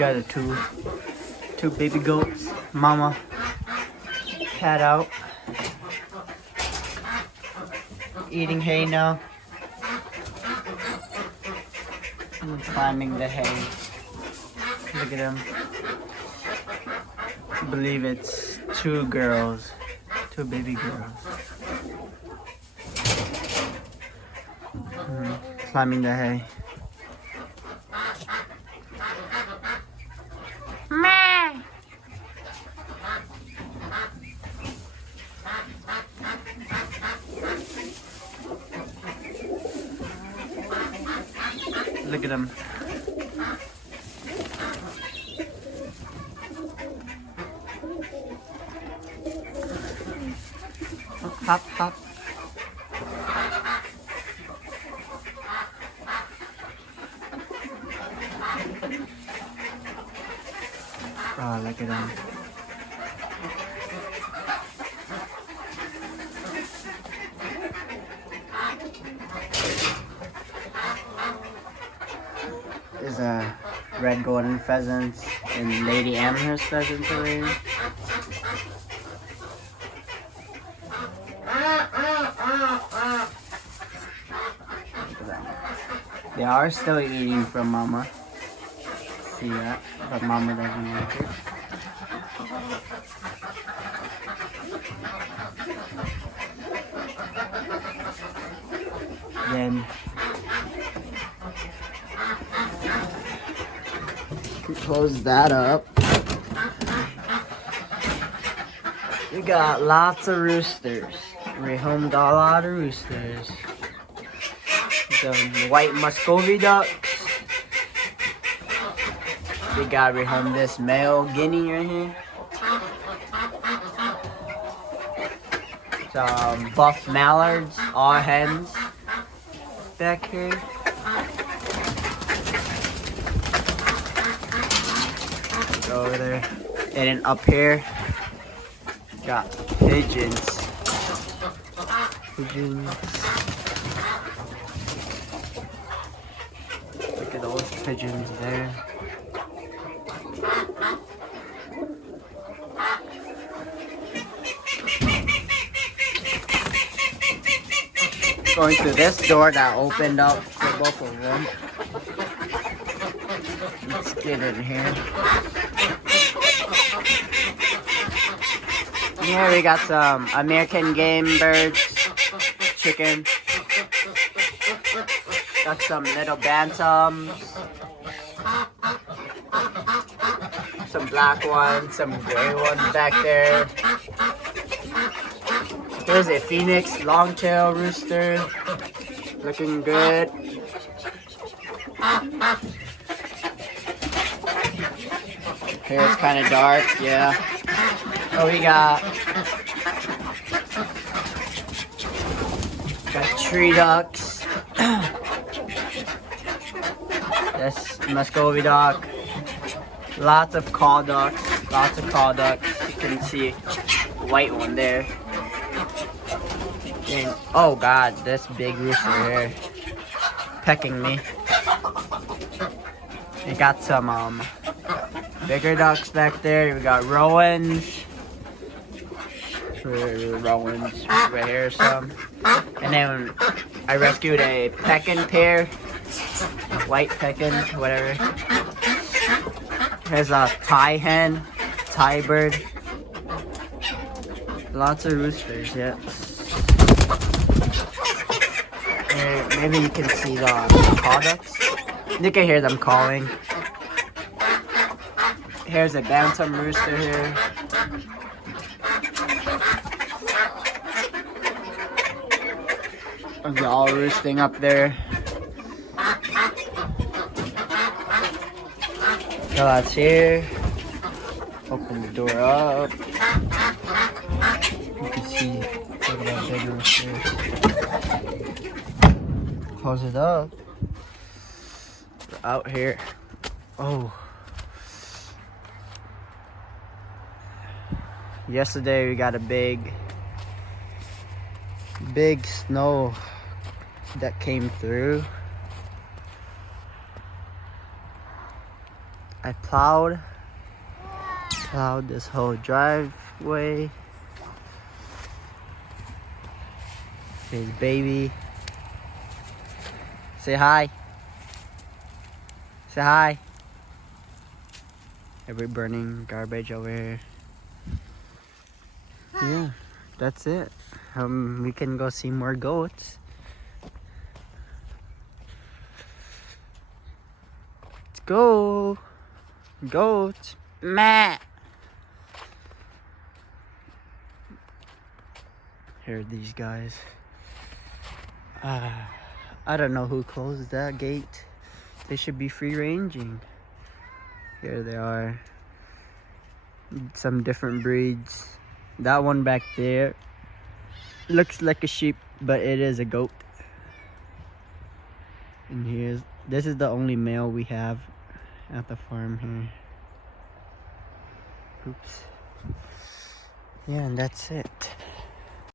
got a two baby goats. Mama had out eating hay now. And climbing the hay. Look at them. I believe it's two girls, two baby girls. Climbing the hay. Look at them. Oh, hop, hop. Oh, look at them. There's a red golden pheasants and Lady Amherst pheasants over here. Look at them. They are still eating from Mama. See that? But Mama doesn't like it. Then close that up. We got lots of roosters. We homed a lot of roosters. Some white Muscovy ducks. We got rehomed this male guinea right here. Some buff mallards, all hens back here. Go over there. And then up here, got pigeons. Pigeons. Look at those pigeons there. Going through this door that opened up for both of them. Let's get in here. Here we got some American game birds, chicken. Got some little bantams. Some black ones, some gray ones back there. There's a Phoenix long-tail rooster, looking good. Here it's kind of dark, yeah. Oh, we got tree ducks. This Muscovy duck. Lots of call ducks. Lots of call ducks. You can see a white one there. And, oh God, this big rooster here pecking me. We got some bigger ducks back there. We got Rowans. Rowans right here, some. And then I rescued a pecking pair, white pecking, whatever. There's a Thai hen, Thai bird. Lots of roosters, yeah. Maybe you can see the call ducks. You can hear them calling. Here's a bantam rooster here. They're all roosting up there. So that's here. Open the door up. You can see, look at that big rooster. Close it up. We're out here. Oh. Yesterday we got a big snow that came through. I I plowed this whole driveway. His baby. Say hi. Say hi. We're burning garbage over here. Yeah, that's it. We can go see more goats. Let's go. Goats. Meh. Here are these guys. I don't know who closed that gate. They should be free ranging. Here they are. Some different breeds. That one back there looks like a sheep, but it is a goat. And this is the only male we have at the farm here. Oops. Yeah, and that's it.